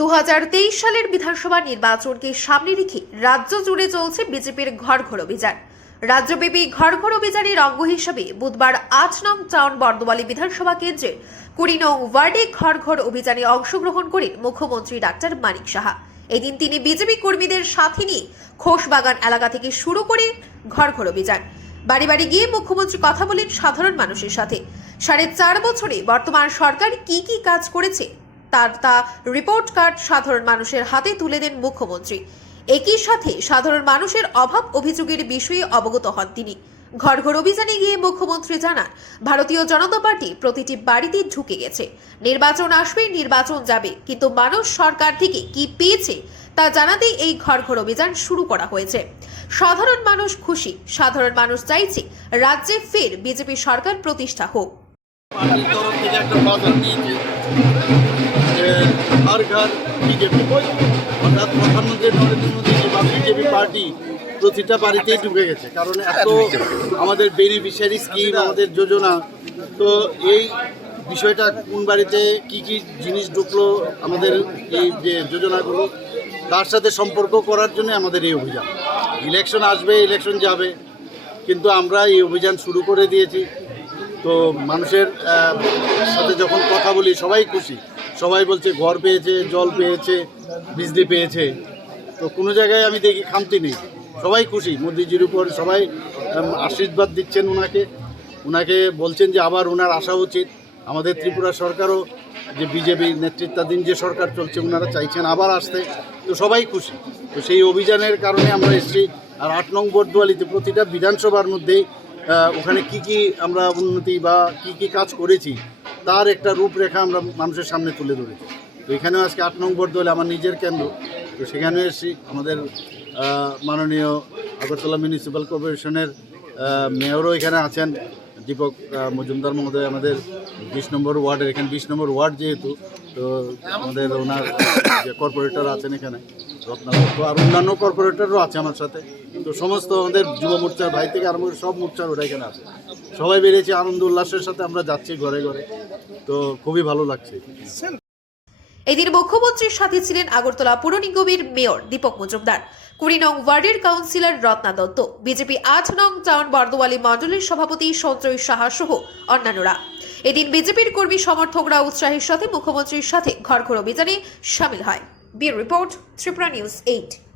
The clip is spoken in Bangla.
2023 সালের বিধানসভা নির্বাচনকে সামনে রেখে রাজ্য জুড়ে চলছে বিজেপির ঘর ঘর অভিযান। রাজ্যব্যাপী ঘর ঘর অভিযানের অঙ্গ হিসেবে বুধবার 8 নং টাউন বর্দওয়ালি বিধানসভা কেন্দ্রের 20 নং ওয়ার্ডে ঘর ঘর অভিযানে অংশগ্রহণ করেন মুখ্যমন্ত্রী ডাক্তার মানিক সাহা। এদিন তিনি বিজেপি কর্মীদের সাথে নিয়ে খোশবাগান এলাকা থেকে শুরু করে ঘর ঘর অভিযান। বাড়ি বাড়ি গিয়ে মুখ্যমন্ত্রী কথা বলেন সাধারণ মানুষের সাথে। 4.5 বছরে বর্তমান সরকার কি কি কাজ করেছে তা রিপোর্ট কার্ড সাধারণ মানুষের হাতে তুলে দেন মুখ্যমন্ত্রী। একই সাথে সাধারণ মানুষের অভাব অভিযোগের বিষয়ে অবগত হন তিনি। ঘর ঘর অভিযানে গিয়ে মুখ্যমন্ত্রী জানান, ভারতীয় জনতা পার্টি প্রতিটি বাড়িতে ঢুকে গেছে। নির্বাচন আসবে, নির্বাচন যাবে, কিন্তু মানুষ সরকার থেকে কি পেয়েছে তা জানাতেই এই ঘর ঘর অভিযান শুরু করা হয়েছে। সাধারণ মানুষ খুশি, সাধারণ মানুষ চাইছে রাজ্যে ফের বিজেপি সরকার প্রতিষ্ঠা হোক। পার্টির তরফ থেকে একটা বাজার নিয়েছে হর ঘর বিজেপি, অর্থাৎ প্রধানমন্ত্রী নরেন্দ্র মোদী বা বিজেপি পার্টি প্রতিটা বাড়িতেই ঢুকে গেছে। কারণ এত আমাদের বেনিফিশিয়ারি স্কিম, আমাদের যোজনা, তো এই বিষয়টা কোন বাড়িতে কি কি জিনিস ঢুকলো, আমাদের এই যে যোজনাগুলো তার সাথে সম্পর্ক করার জন্য আমাদের এই অভিযান। ইলেকশন আসবে, ইলেকশন যাবে, কিন্তু আমরা এই অভিযান শুরু করে দিয়েছি। তো মানুষের সাথে যখন কথা বলি সবাই খুশি, সবাই বলছে ঘর পেয়েছে, জল পেয়েছে, বিজলি পেয়েছে। তো কোনো জায়গায় আমি দেখি খামতি নেই, সবাই খুশি। মোদিজির উপর সবাই আশীর্বাদ দিচ্ছেন ওনাকে বলছেন যে আবার ওনার আসা উচিত। আমাদের ত্রিপুরা সরকারও যে বিজেপি নেতৃত্বাধীন যে সরকার চলছে ওনারা চাইছেন আবার আসতে। তো সবাই খুশি। তো সেই অভিযানের কারণে আমরা এসেছি। আর 8 নং বর্দওয়ালিতে প্রতিটা বিধানসভার মধ্যেই ওখানে কি কি আমরা উন্নতি বা কি কি কাজ করেছি তার একটা রূপরেখা আমরা মানুষের সামনে তুলে ধরেছি। তো এখানেও আজকে 8 নং বর্দওয়ালি আমার নিজের কেন্দ্র, তো সেখানেও এসেছি। আমাদের মাননীয় আগরতলা মিউনিসিপ্যাল কর্পোরেশনের মেয়রও এখানে আছেন, দীপক মজুমদার মহোদয়। আমাদের 20 নম্বর ওয়ার্ডের, এখানে 20 নম্বর ওয়ার্ড যেহেতু, তো আমাদের ওনার যে কর্পোরেটর আছেন এখানে রত্নাদত্ত, আর অন্যান্য কর্পোরেটরও আছে আমার সাথে। তো সমস্ত আমাদের যুব মোর্চার ভাই থেকে আরম্ভ করে সব মোর্চার ওরা এখানে আছে। সবাই বেরিয়েছে আনন্দ উল্লাসের সাথে, আমরা যাচ্ছি ঘরে ঘরে। তো খুবই ভালো লাগছে। এদিন মুখ্যমন্ত্রীর সাথে ছিলেন আগরতলা পুর নিগমের মেয়র দীপক মজুমদার, 20 নং ওয়ার্ডের কাউন্সিলর রত্না দত্ত, বিজেপি 8 নং টাউন বর্দওয়ালি মণ্ডলের সভাপতি সঞ্জয় সাহা সহ অন্যান্যরা। এদিন বিজেপির কর্মী সমর্থকরা উৎসাহের সাথে মুখ্যমন্ত্রীর সাথে ঘর ঘর অভিযানে সামিল হয়। Bureau report, Tripura news 8।